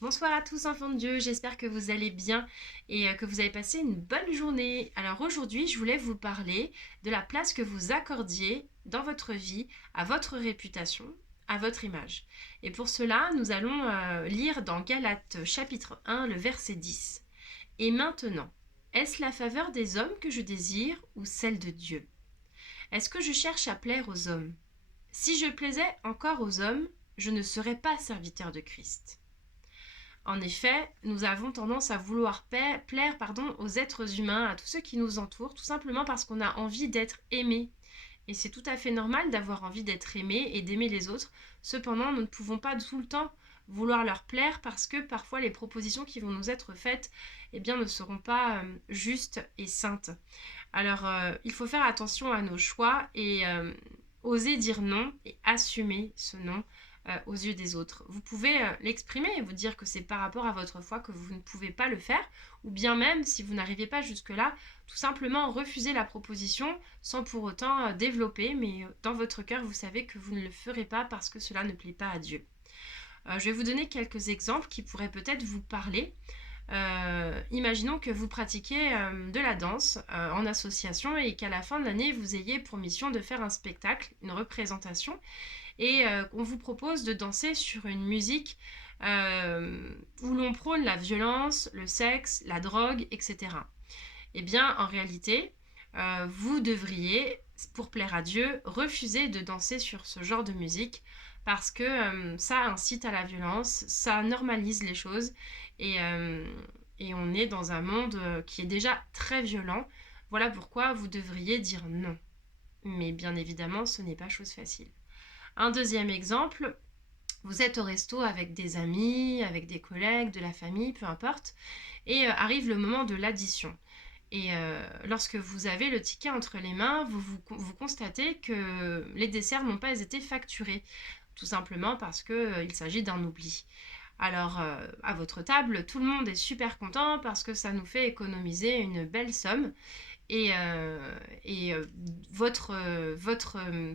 Bonsoir à tous enfants de Dieu, j'espère que vous allez bien et que vous avez passé une bonne journée. Alors aujourd'hui, je voulais vous parler de la place que vous accordiez dans votre vie à votre réputation, à votre image. Et pour cela, nous allons lire dans Galates chapitre 1, le verset 10. Et maintenant, est-ce la faveur des hommes que je désire ou celle de Dieu? Est-ce que je cherche à plaire aux hommes? Si je plaisais encore aux hommes, je ne serais pas serviteur de Christ. En effet, nous avons tendance à vouloir plaire aux êtres humains, à tous ceux qui nous entourent, tout simplement parce qu'on a envie d'être aimé. Et c'est tout à fait normal d'avoir envie d'être aimé et d'aimer les autres. Cependant, nous ne pouvons pas tout le temps vouloir leur plaire parce que parfois les propositions qui vont nous être faites ne seront pas justes et saintes. Alors, il faut faire attention à nos choix et oser dire non et assumer ce non aux yeux des autres. Vous pouvez l'exprimer et vous dire que c'est par rapport à votre foi que vous ne pouvez pas le faire, ou bien même, si vous n'arrivez pas jusque-là, tout simplement refuser la proposition sans pour autant développer, mais dans votre cœur, vous savez que vous ne le ferez pas parce que cela ne plaît pas à Dieu. Je vais vous donner quelques exemples qui pourraient peut-être vous parler. Imaginons que vous pratiquez de la danse en association et qu'à la fin de l'année, vous ayez pour mission de faire un spectacle, une représentation, et qu'on vous propose de danser sur une musique où l'on prône la violence, le sexe, la drogue, etc. Eh bien, en réalité, vous devriez, pour plaire à Dieu, refuser de danser sur ce genre de musique parce que ça incite à la violence, ça normalise les choses et, euh, et on est dans un monde qui est déjà très violent. Voilà pourquoi vous devriez dire non. Mais bien évidemment, ce n'est pas chose facile. Un deuxième exemple, vous êtes au resto avec des amis, avec des collègues, de la famille, peu importe, et arrive le moment de l'addition. Et lorsque vous avez le ticket entre les mains, vous constatez que les desserts n'ont pas été facturés, tout simplement parce qu'il s'agit d'un oubli. Alors, à votre table, tout le monde est super content parce que ça nous fait économiser une belle somme. Et, votre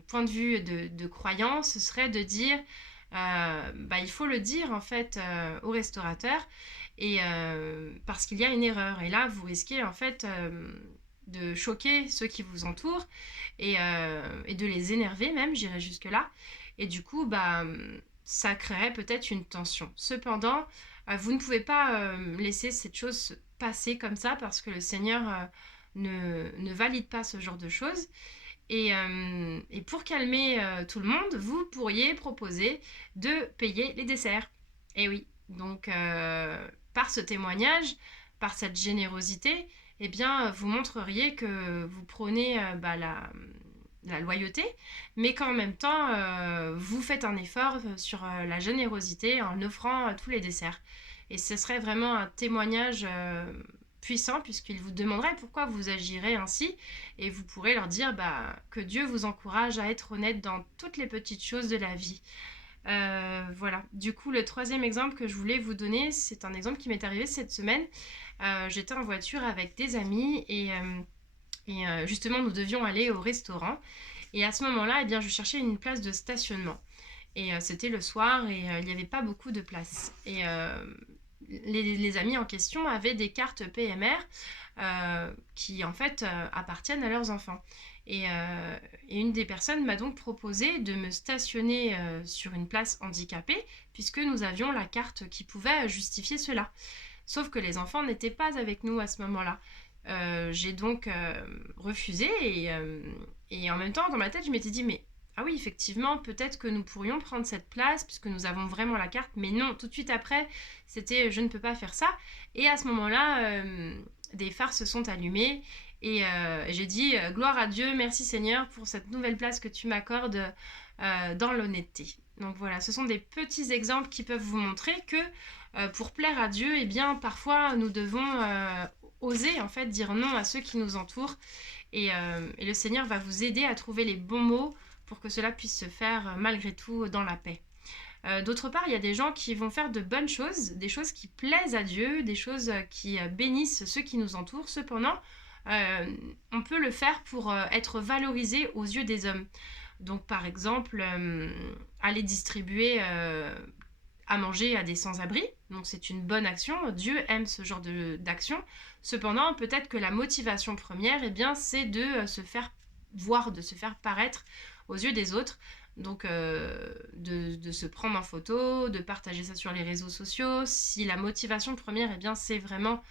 point de vue de croyance serait de dire il faut le dire en fait au restaurateur et parce qu'il y a une erreur et là vous risquez en fait de choquer ceux qui vous entourent et de les énerver même, j'irais jusque là, et du coup ça créerait peut-être une tension. Cependant, vous ne pouvez pas laisser cette chose passer comme ça parce que le Seigneur ne valide pas ce genre de choses. Et pour calmer tout le monde, vous pourriez proposer de payer les desserts. Et oui, donc par ce témoignage, par cette générosité, eh bien, vous montreriez que vous prônez la loyauté, mais qu'en même temps, vous faites un effort sur la générosité en offrant tous les desserts. Et ce serait vraiment un témoignage puissant puisqu'il vous demanderait pourquoi vous agirez ainsi et vous pourrez leur dire que Dieu vous encourage à être honnête dans toutes les petites choses de la vie. Voilà. Du coup, le troisième exemple que je voulais vous donner, c'est un exemple qui m'est arrivé cette semaine. J'étais en voiture avec des amis et justement, nous devions aller au restaurant. Et à ce moment-là, eh bien, je cherchais une place de stationnement. Et c'était le soir et il n'y avait pas beaucoup de place. Et les amis en question avaient des cartes PMR qui en fait appartiennent à leurs enfants. Et une des personnes m'a donc proposé de me stationner sur une place handicapée puisque nous avions la carte qui pouvait justifier cela. Sauf que les enfants n'étaient pas avec nous à ce moment-là. J'ai donc refusé et en même temps dans ma tête je m'étais dit mais ah oui effectivement peut-être que nous pourrions prendre cette place puisque nous avons vraiment la carte, mais non, tout de suite après c'était je ne peux pas faire ça. Et à ce moment-là des phares se sont allumés et j'ai dit gloire à Dieu, merci Seigneur pour cette nouvelle place que tu m'accordes dans l'honnêteté. Donc voilà, ce sont des petits exemples qui peuvent vous montrer que pour plaire à Dieu, eh bien parfois nous devons oser en fait dire non à ceux qui nous entourent et le Seigneur va vous aider à trouver les bons mots pour que cela puisse se faire malgré tout dans la paix. D'autre part, il y a des gens qui vont faire de bonnes choses, des choses qui plaisent à Dieu, des choses qui bénissent ceux qui nous entourent. Cependant, on peut le faire pour être valorisé aux yeux des hommes. Donc par exemple, aller distribuer à manger à des sans-abri. Donc c'est une bonne action. Dieu aime ce genre d'action. Cependant, peut-être que la motivation première, eh bien, c'est de se faire voir, de se faire paraître aux yeux des autres. Donc de se prendre en photo, de partager ça sur les réseaux sociaux. Si la motivation première, eh bien, c'est vraiment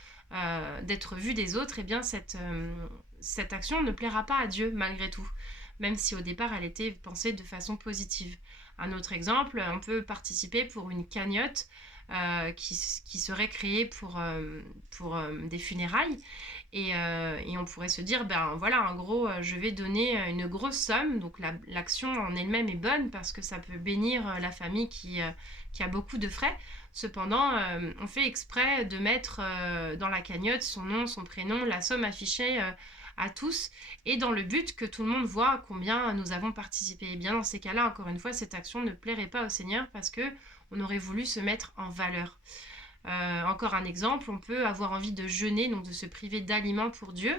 d'être vu des autres, eh bien, cette action ne plaira pas à Dieu malgré tout, même si au départ elle était pensée de façon positive. Un autre exemple, on peut participer pour une cagnotte qui serait créée pour des funérailles. Et on pourrait se dire, ben voilà, en gros, je vais donner une grosse somme. Donc l'action en elle-même est bonne parce que ça peut bénir la famille qui a beaucoup de frais. Cependant, on fait exprès de mettre dans la cagnotte son nom, son prénom, la somme affichée à tous, et dans le but que tout le monde voit combien nous avons participé. Et bien dans ces cas-là, encore une fois, cette action ne plairait pas au Seigneur parce que on aurait voulu se mettre en valeur. Encore un exemple, on peut avoir envie de jeûner, donc de se priver d'aliments pour Dieu.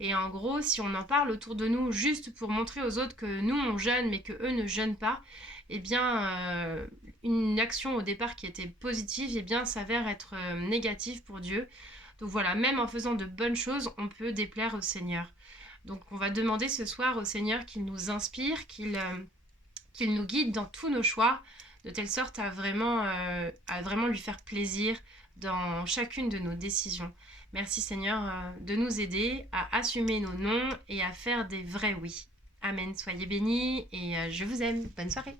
Et en gros, si on en parle autour de nous juste pour montrer aux autres que nous on jeûne mais que eux ne jeûnent pas, eh bien une action au départ qui était positive, eh bien s'avère être négative pour Dieu. Donc voilà, même en faisant de bonnes choses, on peut déplaire au Seigneur. Donc on va demander ce soir au Seigneur qu'il nous inspire, qu'il nous guide dans tous nos choix, de telle sorte à vraiment lui faire plaisir dans chacune de nos décisions. Merci Seigneur de nous aider à assumer nos non et à faire des vrais oui. Amen. Soyez bénis et je vous aime. Bonne soirée.